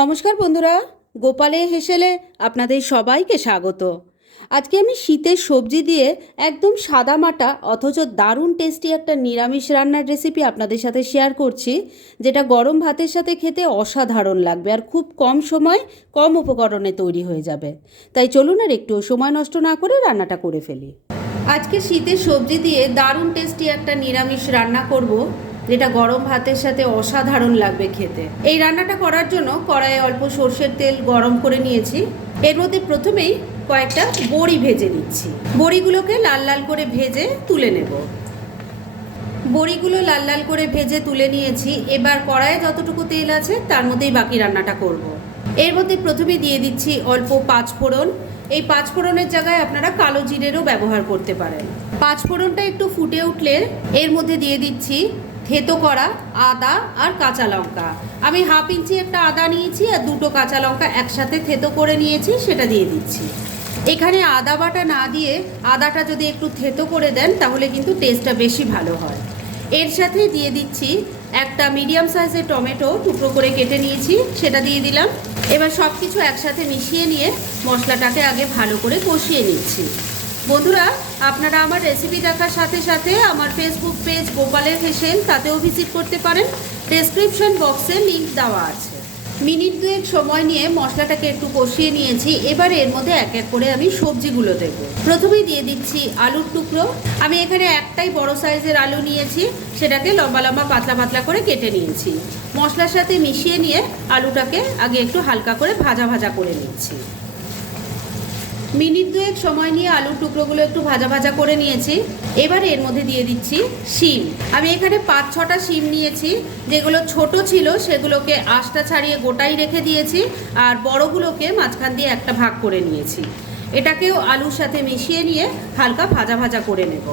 নমস্কার বন্ধুরা, গোপালে হেসেলে আপনাদের সবাইকে স্বাগত। আজকে আমি শীতের সবজি দিয়ে একদম সাদা মাটা অথচ দারুণ টেস্টি একটা নিরামিষ রান্নার রেসিপি আপনাদের সাথে শেয়ার করছি, যেটা গরম ভাতের সাথে খেতে অসাধারণ লাগবে আর খুব কম সময় কম উপকরণে তৈরি হয়ে যাবে। তাই চলুন আর একটু সময় নষ্ট না করে রান্নাটা করে ফেলি। আজকে শীতের সবজি দিয়ে দারুণ টেস্টি একটা নিরামিষ রান্না করব। যেটা গরম ভাতের সাথে অসাধারণ লাগবে খেতে। এই রান্নাটা করার জন্য কড়াইয়ে অল্প সর্ষের তেল গরম করে নিয়েছি। এর মধ্যে প্রথমেই কয়েকটা বড়ি ভেজে নিচ্ছি। বড়িগুলোকে লাল লাল করে ভেজে তুলে নেব। বড়িগুলো লাল লাল করে ভেজে তুলে নিয়েছি। এবার কড়াইয়ে যতটুকু তেল আছে তার মধ্যেই বাকি রান্নাটা করব। এর মধ্যে প্রথমে দিয়ে দিচ্ছি অল্প পাঁচ ফোড়ন। এই পাঁচ ফোড়নের জায়গায় আপনারা কালো জিরেরও ব্যবহার করতে পারেন। পাঁচ ফোড়নটা একটু ফুটে উঠলে এর মধ্যে দিয়ে দিচ্ছি থেতো করা আদা আর কাঁচা লঙ্কা। আমি হাফ ইঞ্চি একটা আদা নিয়েছি আর দুটো কাঁচা লঙ্কা একসাথে থেতো করে নিয়েছি, সেটা দিয়ে দিচ্ছি। এখানে আদা বাটা না দিয়ে আদাটা যদি একটু থেতো করে দেন, তাহলে কিন্তু টেস্টটা বেশি ভালো হয়। এর সাথে দিয়ে দিচ্ছি একটা মিডিয়াম সাইজের টমেটো, টুকরো করে কেটে নিয়েছি, সেটা দিয়ে দিলাম। এবার সব কিছু একসাথে মিশিয়ে নিয়ে মশলাটাকে আগে ভালো করে কষিয়ে নিচ্ছি। বন্ধুরা, আপনারা আমার রেসিপি দেখার সাথে সাথে আমার ফেসবুক পেজ গোপালের হেসেল, তাতেও ভিজিট করতে পারেন। ডেসক্রিপশন বক্সে লিঙ্ক দেওয়া আছে। মিনিট দুয়েক সময় নিয়ে মশলাটাকে একটু কষিয়ে নিয়েছি। এবার এর মধ্যে এক এক করে আমি সবজিগুলো দেব। প্রথমেই দিয়ে দিচ্ছি আলুর টুকরো। আমি এখানে একটাই বড় সাইজের আলু নিয়েছি। সেটাকে লম্বা লম্বা পাতলা পাতলা করে কেটে নিয়েছি। মশলার সাথে মিশিয়ে নিয়ে আলুটাকে আগে একটু হালকা করে ভাজা ভাজা করে নিচ্ছি। মিনিট দুয়েক সময় নিয়ে আলুর টুকরোগুলো একটু ভাজা ভাজা করে নিয়েছি। এবার এর মধ্যে দিয়ে দিচ্ছি শিম। আমি এখানে পাঁচ ছটা শিম নিয়েছি, যেগুলো ছোট ছিল, সেগুলোকে আঁশটা ছাড়িয়ে গোটাই রেখে দিয়েছি আর বড়গুলোকে মাঝখান দিয়ে একটা ভাগ করে নিয়েছি। এটাকেও আলুর সাথে মিশিয়ে নিয়ে হালকা ভাজা ভাজা করে নেব।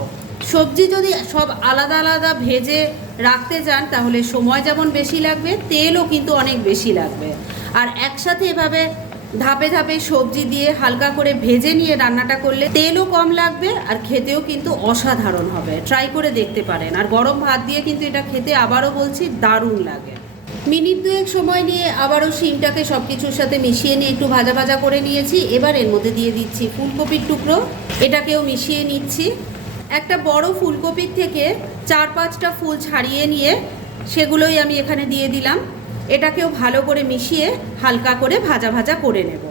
সবজি যদি সব আলাদা আলাদা ভেজে রাখতে চান, তাহলে সময় যেমন বেশি লাগবে, তেলও কিন্তু অনেক বেশি লাগবে। আর একসাথে এভাবে ধাপে ধাপে সবজি দিয়ে হালকা করে ভেজে নিয়ে রান্নাটা করলে তেলও কম লাগবে আর খেতেও কিন্তু অসাধারণ হবে। ট্রাই করে দেখতে পারেন। আর গরম ভাত দিয়ে কিন্তু এটা খেতে আবারও বলছি দারুণ লাগে। মিনিট দুয়েক সময় নিয়ে আবারও শিমটাকে সব কিছুর সাথে মিশিয়ে নিয়ে একটু ভাজা ভাজা করে নিয়েছি। এবার এর মধ্যে দিয়ে দিচ্ছি ফুলকপির টুকরো। এটাকেও মিশিয়ে নিচ্ছি। একটা বড় ফুলকপির থেকে চার পাঁচটা ফুল ছাড়িয়ে নিয়ে সেগুলোই আমি এখানে দিয়ে দিলাম। এটাকেও ভালো করে মিশিয়ে হালকা করে ভাজা ভাজা করে নেব।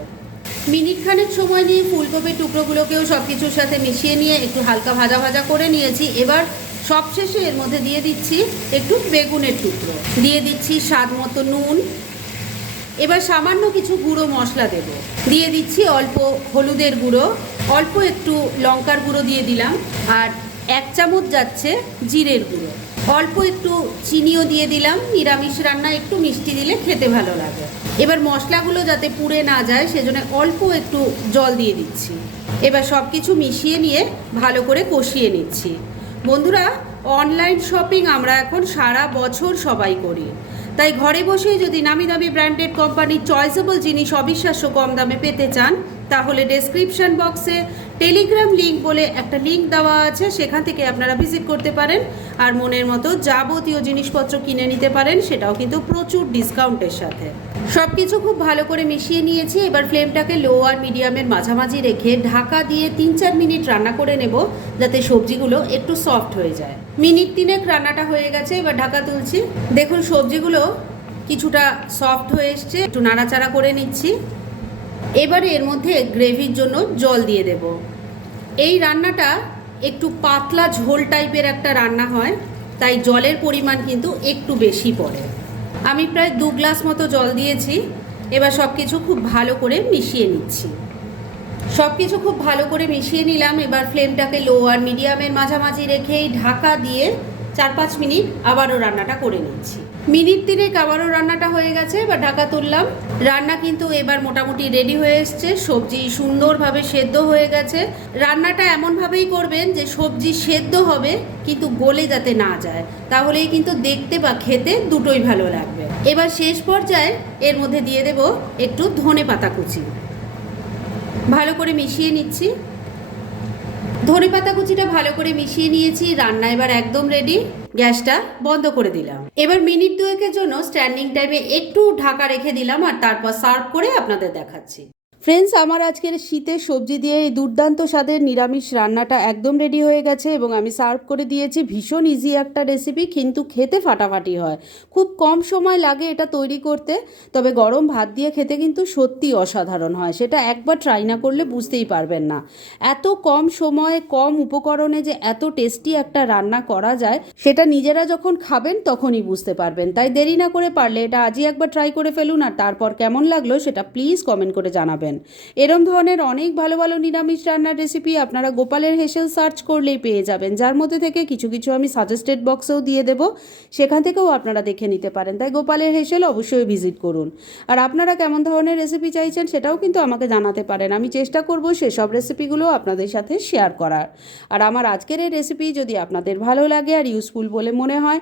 মিনিট খানেক সময় নিয়ে ফুলকপির টুকরোগুলোকেও সব কিছুর সাথে মিশিয়ে নিয়ে একটু হালকা ভাজা ভাজা করে নিয়েছি। এবার সবশেষে এর মধ্যে দিয়ে দিচ্ছি একটু বেগুনের টুকরো। দিয়ে দিচ্ছি স্বাদ মতো নুন। এবার সামান্য কিছু গুঁড়ো মশলা দেব। দিয়ে দিচ্ছি অল্প হলুদের গুঁড়ো। অল্প একটু লঙ্কার গুঁড়ো দিয়ে দিলাম। আর এক চামচ যাচ্ছে জিরের গুঁড়ো। অল্প একটু চিনিও দিয়ে দিলাম, নিরামিষ রান্না, একটু মিষ্টি দিলে খেতে ভালো লাগে। এবার মশলাগুলো যাতে পুড়ে না যায়, সেজন্য অল্প একটু জল দিয়ে দিচ্ছি। এবার সব কিছু মিশিয়ে নিয়ে ভালো করে কষিয়ে নিচ্ছি। বন্ধুরা, অনলাইন শপিং আমরা এখন সারা বছর সবাই করি। তাই ঘরে বসেই যদি নামি দামি ব্র্যান্ডেড কোম্পানির চয়েসেবল জিনিস অবিশ্বাস্য কম দামে পেতে চান তাহলে ডেসক্রিপশন বক্সে টেলিগ্রাম লিঙ্ক বলে একটা লিঙ্ক দেওয়া আছে, সেখান থেকে আপনারা ভিজিট করতে পারেন। আর মনের মতো যাবতীয় জিনিসপত্র কিনে নিতে পারেন, সেটাও কিন্তু প্রচুর ডিসকাউন্টের সাথে। সব কিছু খুব ভালো করে মিশিয়ে নিয়েছি, এবার ফ্লেমটাকে লো আর মিডিয়ামের মাঝামাঝি রেখে ঢাকা দিয়ে তিন চার মিনিট রান্না করে নেব, যাতে সবজিগুলো একটু সফট হয়ে যায়। মিনিট তিনেক রান্নাটা হয়ে গেছে, এবার ঢাকা তুলছি। দেখুন, সবজিগুলো কিছুটা সফট হয়ে এসছে, একটু নাড়াচাড়া করে নিচ্ছি। এবারে এর মধ্যে গ্রেভির জন্য জল দিয়ে দেব। এই রান্নাটা একটু পাতলা ঝোল টাইপের একটা রান্না হয়, তাই জলের পরিমাণ কিন্তু একটু বেশি পড়ে। আমি প্রায় দু গ্লাস মতো জল দিয়েছি, এবার সব কিছু খুব ভালো করে মিশিয়ে নিচ্ছি। সব কিছু খুব ভালো করে মিশিয়ে নিলাম, এবার ফ্লেমটাকে লো আর মিডিয়ামের মাঝামাঝি রেখেই ঢাকা দিয়ে চার পাঁচ মিনিট আবারও রান্নাটা করে নিচ্ছি। মিনিট তিনেক আবারও রান্নাটা হয়ে গেছে বা ঢাকা তুললাম। রান্না কিন্তু এবার মোটামুটি রেডি হয়ে এসছে। সবজি সুন্দরভাবে সেদ্ধ হয়ে গেছে। রান্নাটা এমনভাবেই করবেন যে সবজি সেদ্ধ হবে, কিন্তু গলে যাতে না যায়। তাহলেই কিন্তু দেখতে বা খেতে দুটোই ভালো লাগবে। এবার শেষ পর্যায়ে এর মধ্যে দিয়ে দেব একটু ধনে পাতা কুচি। ভালো করে মিশিয়ে নিচ্ছি। ধনে পাতা কুচিটা ভালো করে মিশিয়ে নিয়েছি, রান্না এবার একদম রেডি গ্যাসটা বন্ধ করে দিলাম। এবার মিনিট দুয়েকের জন্য স্ট্যান্ডিং টাইমে একটু ঢাকা রেখে দিলাম আর তারপর সার্ভ করে আপনাদের দেখাচ্ছি। ফ্রেন্ডস আমার আজকের শীতের সবজি দিয়ে এই দুর্দান্ত স্বাদের নিরামিষ রান্নাটা একদম রেডি হয়ে গেছে এবং আমি সার্ভ করে দিয়েছি। ভীষণ ইজি একটা রেসিপি কিন্তু খেতে ফাটাফাটি হয়। খুব কম সময় লাগে এটা তৈরি করতে, তবে গরম ভাত দিয়ে খেতে কিন্তু সত্যি অসাধারণ হয়। সেটা একবার ট্রাই না করলে বুঝতেই পারবেন না। এত কম সময়ে, কম উপকরণে যে এত টেস্টি একটা রান্না করা যায়, সেটা নিজেরা যখন খাবেন তখনই বুঝতে পারবেন। তাই দেরি না করে পারলে এটা আজই একবার ট্রাই করে ফেলুন আর তারপর কেমন লাগল সেটা প্লিজ কমেন্ট করে জানাবেন। এরম ধরনের অনেক ভালো ভালো নিরামিষ রান্নার রেসিপি আপনারা গোপালের হেসেল সার্চ করলেই পেয়ে যাবেন। যার মধ্যে থেকে কিছু কিছু আমি সাজেস্টেড বক্সেও দিয়ে দেবো। সেখান থেকেও আপনারা দেখে নিতে পারেন। তাই গোপালের হেসেল অবশ্যই ভিজিট করুন। আর আপনারা কেমন ধরনের রেসিপি চাইছেন সেটাও কিন্তু আমাকে জানাতে পারেন। আমি চেষ্টা করব সেসব রেসিপিগুলো আপনাদের সাথে শেয়ার করার। আর আমার আজকের এই রেসিপি যদি আপনাদের ভালো লাগে আর ইউজফুল বলে মনে হয়